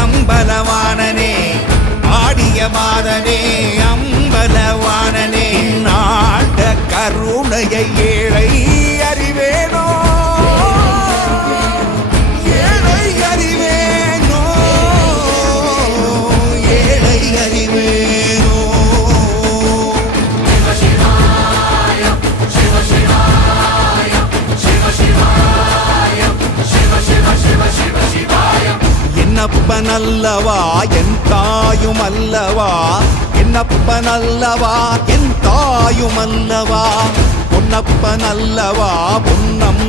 அம்பலவாணனே ஆடிய மாதனே அம்பலவாணனே நாட கருணையை ஏழை அறிவேனோ ஏழை அறிவேனோ ஏழை அறிவேனோ என்னப்பனல்லவா என் தாயும் அல்லவா என்னப்பனல்லவா என் தாயும் அல்லவா பொன்னப்பனல்லவா பொன்னம்